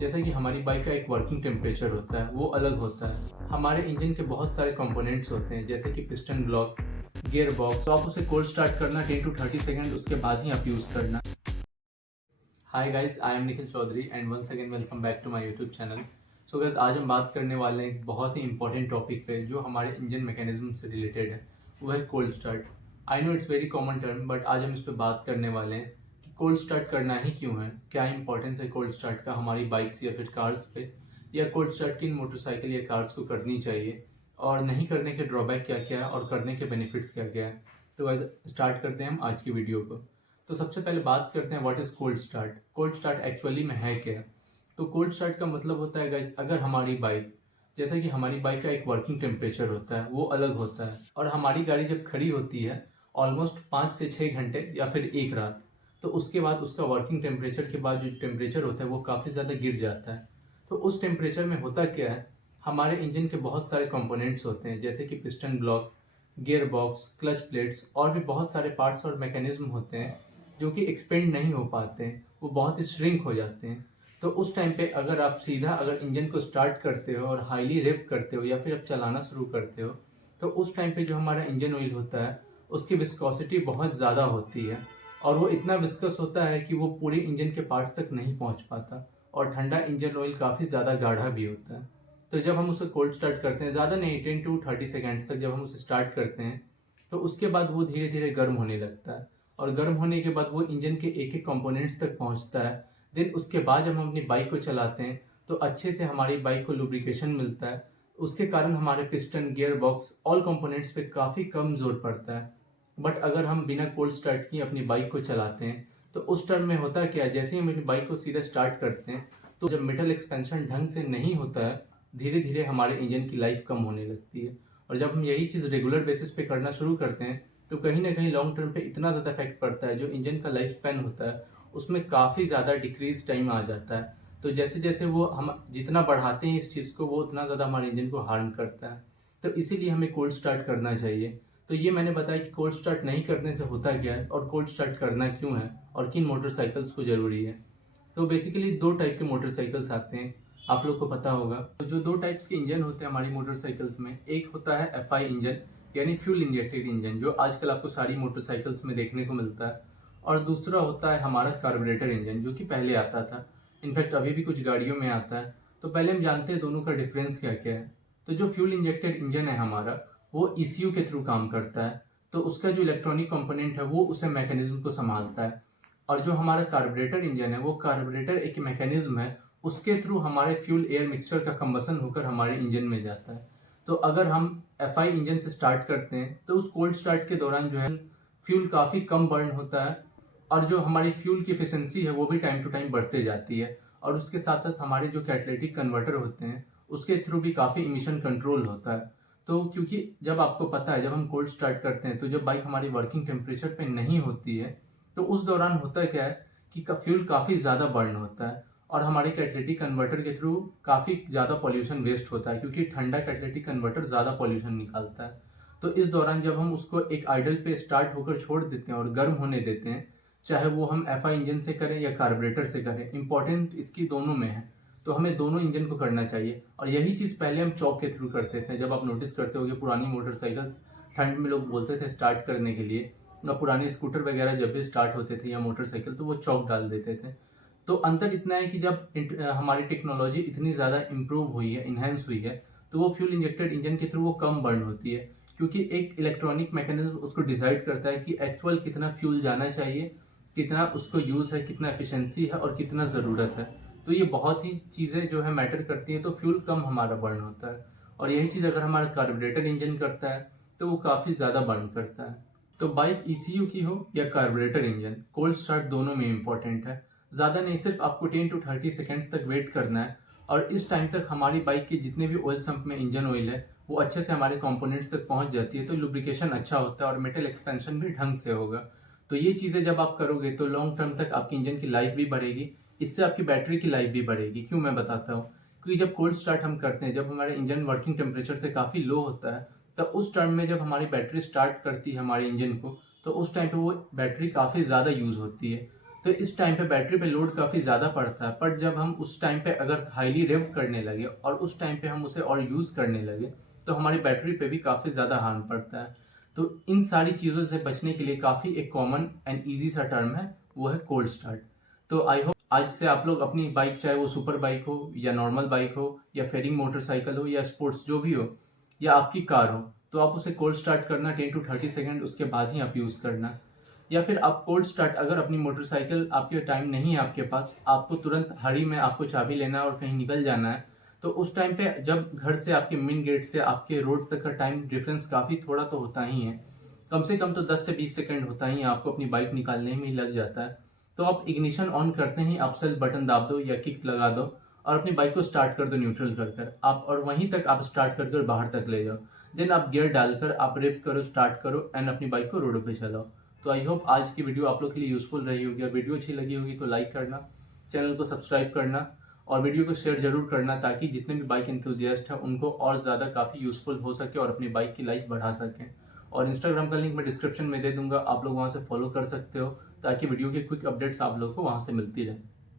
जैसे कि हमारी बाइक का एक वर्किंग टेम्परेचर होता है, वो अलग होता है। हमारे इंजन के बहुत सारे कंपोनेंट्स होते हैं, जैसे कि पिस्टन ब्लॉक, गियर बॉक्स। तो आप उसे कोल्ड स्टार्ट करना 10 to 30 सेकेंड, उसके बाद ही आप यूज़ करना। Hi guys, I am Nikhil Chaudhary and once again welcome back to my YouTube channel. So guys, आज हम बात करने वाले हैं एक बहुत ही इंपॉर्टेंट टॉपिक पे जो हमारे इंजन मैकेनिज्म से रिलेटेड है। वो है cold start. I know it's very common term, but आज हम इस पर बात करने वाले हैं कि कोल्ड स्टार्ट करना ही क्यों है, क्या इंपॉर्टेंस है कोल्ड स्टार्ट का हमारी बाइक्स या फिर कार्स पे, या कोल्ड स्टार्ट किन मोटरसाइकिल या कार्स को करनी चाहिए, और नहीं करने के ड्रॉबैक क्या क्या है और करने के बेनिफिट्स क्या क्या है। तो गाइस, स्टार्ट करते हैं हम आज की वीडियो को। तो सबसे पहले बात करते हैं what is cold start. Cold start actually में है क्या। तो कोल्ड स्टार्ट का मतलब होता है गाइस, अगर हमारी बाइक, जैसे कि हमारी बाइक का एक वर्किंग टेम्परेचर होता है, वो अलग होता है, और हमारी गाड़ी जब खड़ी होती है ऑलमोस्ट 5 से 6 घंटे या फिर एक रात, तो उसके बाद उसका वर्किंग टेम्परेचर के बाद जो टेम्परेचर होता है वो काफ़ी ज़्यादा गिर जाता है। तो उस टेम्परेचर में होता क्या है, हमारे इंजन के बहुत सारे कंपोनेंट्स होते हैं, जैसे कि piston block, gear box, clutch plates, और भी बहुत सारे पार्ट्स और मैकेनिज्म होते हैं जो कि एक्सपेंड नहीं हो पाते हैं, वो बहुत ही श्रिंक हो जाते हैं। तो उस टाइम पे अगर आप सीधा अगर इंजन को स्टार्ट करते हो और हाईली रेव करते हो या फिर आप चलाना शुरू करते हो, तो उस टाइम पे जो हमारा इंजन ऑयल होता है उसकी विस्कोसिटी बहुत ज़्यादा होती है, और वो इतना विस्कस होता है कि वो पूरे इंजन के पार्ट्स तक नहीं पहुंच पाता, और ठंडा इंजन ऑयल काफ़ी ज़्यादा गाढ़ा भी होता है। तो जब हम उसे कोल्ड स्टार्ट करते हैं, ज़्यादा नहीं 10 to 30 सेकेंड्स तक जब हम उसे स्टार्ट करते हैं, तो उसके बाद वो धीरे धीरे गर्म होने लगता है, और गर्म होने के बाद वो इंजन के एक एक कंपोनेंट्स तक पहुंचता है। देन उसके बाद जब हम अपनी बाइक को चलाते हैं तो अच्छे से हमारी बाइक को लुब्रिकेशन मिलता है। उसके कारण हमारे piston, gear box, all components पे काफ़ी कम जोर पड़ता है। बट अगर हम बिना कोल्ड स्टार्ट किए अपनी बाइक को चलाते हैं तो उस टर्म में होता क्या है, जैसे ही हम अपनी बाइक को सीधा स्टार्ट करते हैं तो जब मेटल एक्सपेंशन ढंग से नहीं होता है, धीरे धीरे हमारे इंजन की लाइफ कम होने लगती है। और जब हम यही चीज़ रेगुलर बेसिस पे करना शुरू करते हैं तो कहीं ना कहीं लॉन्ग टर्म पे इतना ज़्यादा इफेक्ट पड़ता है, जो इंजन का लाइफ स्पैन होता है उसमें काफ़ी ज़्यादा डिक्रीज टाइम आ जाता है। तो जैसे जैसे वो हम जितना बढ़ाते हैं इस चीज़ को, वो उतना ज़्यादा हमारे इंजन को हार्म करता है। तो इसीलिए हमें कोल्ड स्टार्ट करना चाहिए। तो ये मैंने बताया कि कोल्ड स्टार्ट नहीं करने से होता क्या है और कोल्ड स्टार्ट करना क्यों है और किन मोटरसाइकिल्स को ज़रूरी है। तो बेसिकली दो टाइप के मोटरसाइकिल्स आते हैं, आप लोग को पता होगा। तो जो दो टाइप्स के इंजन होते हैं हमारी मोटरसाइकिल्स में, एक होता है एफआई इंजन यानी फ्यूल इंजेक्टेड इंजन, जो आजकल आपको सारी मोटरसाइकिल्स में देखने को मिलता है, और दूसरा होता है हमारा कार्बोरेटर इंजन, जो कि पहले आता था, इनफैक्ट अभी भी कुछ गाड़ियों में आता है। तो पहले हम जानते हैं दोनों का डिफरेंस क्या क्या है। तो जो फ्यूल इंजेक्टेड इंजन है हमारा, वो ईसीयू के थ्रू काम करता है। तो उसका जो इलेक्ट्रॉनिक कंपोनेंट है वो उसे मैकेनिज्म को संभालता है। और जो हमारा कार्बोरेटर इंजन है, वो कार्बोरेटर एक मैकेनिज्म है, उसके थ्रू हमारे फ्यूल एयर मिक्सचर का कंबसन होकर हमारे इंजन में जाता है। तो अगर हम एफआई इंजन से स्टार्ट करते हैं तो उस कोल्ड स्टार्ट के दौरान जो है फ्यूल काफ़ी कम बर्न होता है, और जो हमारी फ्यूल की एफिशिएंसी है वो भी टाइम टू टाइम बढ़ते जाती है। और उसके साथ साथ हमारे जो कैटालिटिक कन्वर्टर होते हैं उसके थ्रू भी काफ़ी इमिशन कंट्रोल होता है। तो क्योंकि जब आपको पता है, जब हम कोल्ड स्टार्ट करते हैं तो जब बाइक हमारी वर्किंग टेम्परेचर पे नहीं होती है, तो उस दौरान होता क्या है कि फ्यूल काफ़ी ज़्यादा बर्न होता है, और हमारे कैटालिटिक कन्वर्टर के थ्रू काफ़ी ज़्यादा पॉल्यूशन वेस्ट होता है, क्योंकि ठंडा कैटालिटिक कन्वर्टर ज़्यादा पॉल्यूशन निकालता है। तो इस दौरान जब हम उसको एक आइडल पे स्टार्ट होकर छोड़ देते हैं और गर्म होने देते हैं, चाहे वो हम एफआई इंजन से करें या कार्बोरेटर से करें, इंपॉर्टेंट इसकी दोनों में है। तो हमें दोनों इंजन को करना चाहिए, और यही चीज़ पहले हम चॉक के थ्रू करते थे। जब आप नोटिस करते हो कि पुरानी मोटरसाइकिल्स ठंड में लोग बोलते थे स्टार्ट करने के लिए, या पुराने स्कूटर वगैरह जब भी स्टार्ट होते थे या मोटरसाइकिल, तो वो चॉक डाल देते थे। तो अंतर इतना है कि जब हमारी टेक्नोलॉजी इतनी ज़्यादा इम्प्रूव हुई है, इन्हेंस हुई है, तो वो फ्यूल इंजेक्टेड इंजन के थ्रू वो कम बर्न होती है, क्योंकि एक इलेक्ट्रॉनिक मैकेनिज्म उसको डिसाइड करता है कि एक्चुअल कितना फ्यूल जाना चाहिए, कितना उसको यूज़ है, कितना एफिशिएंसी है और कितना ज़रूरत है। तो ये बहुत ही चीज़ें जो है मैटर करती हैं, तो फ्यूल कम हमारा बर्न होता है। और यही चीज़ अगर हमारा कार्बोरेटर इंजन करता है तो वो काफ़ी ज़्यादा बर्न करता है। तो बाइक ईसीयू की हो या कार्बोरेटर इंजन, कोल्ड स्टार्ट दोनों में इंपॉर्टेंट है। ज़्यादा नहीं, सिर्फ आपको 10 to 30 सेकेंड्स तक वेट करना है, और इस टाइम तक हमारी बाइक के जितने भी ऑयल सम्प में इंजन ऑयल है वो अच्छे से हमारे कंपोनेंट्स तक पहुंच जाती है, तो लुब्रिकेशन अच्छा होता है और मेटल एक्सपेंशन भी ढंग से होगा। तो ये चीज़ें जब आप करोगे तो लॉन्ग टर्म तक आपकी इंजन की लाइफ भी बढ़ेगी, इससे आपकी बैटरी की लाइफ भी बढ़ेगी। क्यों, मैं बताता हूँ। क्योंकि जब कोल्ड स्टार्ट हम करते हैं, जब हमारे इंजन वर्किंग टेम्परेचर से काफ़ी लो होता है, तब उस टर्म में जब हमारी बैटरी स्टार्ट करती है हमारे इंजन को, तो उस टाइम पे वो बैटरी काफ़ी ज़्यादा यूज़ होती है। तो इस टाइम पे बैटरी पे लोड काफ़ी ज़्यादा पड़ता है, पर जब हम उस टाइम पे अगर हाईली रेव करने लगे और उस टाइम पे हम उसे और यूज़ करने लगे तो हमारी बैटरी पे भी काफ़ी ज़्यादा हार्म पड़ता है। तो इन सारी चीज़ों से बचने के लिए काफ़ी एक कॉमन एंड ईजी सा टर्म है, वो है कोल्ड स्टार्ट। तो आई होप आज से आप लोग अपनी बाइक, चाहे वो सुपर बाइक हो या नॉर्मल बाइक हो या फेरिंग मोटरसाइकिल हो या स्पोर्ट्स जो भी हो या आपकी कार हो, तो आप उसे कोल्ड स्टार्ट करना 10 to 30 सेकेंड, उसके बाद ही आप यूज़ करना। या फिर आप कोल्ड स्टार्ट, अगर अपनी मोटरसाइकिल आपके टाइम नहीं है आपके पास, आपको तुरंत हरी में आपको चाबी लेना है और कहीं निकल जाना है, तो उस टाइम पे जब घर से आपके मेन गेट से आपके रोड तक का टाइम डिफरेंस काफ़ी थोड़ा तो होता ही है, कम से कम तो 10 से 20 सेकंड होता ही है, आपको अपनी बाइक निकालने में ही लग जाता है। तो आप इग्निशन ऑन करते ही आप सेल्फ बटन दाब दो या किक लगा दो और अपनी बाइक को स्टार्ट कर दो न्यूट्रल कर कर आप, और वहीं तक आप स्टार्ट कर कर बाहर तक ले जाओ। देन आप गियर डालकर आप रिव करो, स्टार्ट करो एंड अपनी बाइक को रोड पे चलाओ। तो आई होप आज की वीडियो आप लोग के लिए यूजफुल रही होगी, और वीडियो अच्छी लगी होगी तो लाइक करना, चैनल को सब्सक्राइब करना और वीडियो को शेयर जरूर करना, ताकि जितने भी बाइक एंथुजियास्ट हैं उनको और ज़्यादा काफ़ी यूजफुल हो सके और अपनी बाइक की लाइफ बढ़ा सकें। और इंस्टाग्राम का लिंक मैं डिस्क्रिप्शन में दे दूंगा, आप लोग वहाँ से फॉलो कर सकते हो ताकि वीडियो की क्विक अपडेट्स आप लोग को वहाँ से मिलती रहे।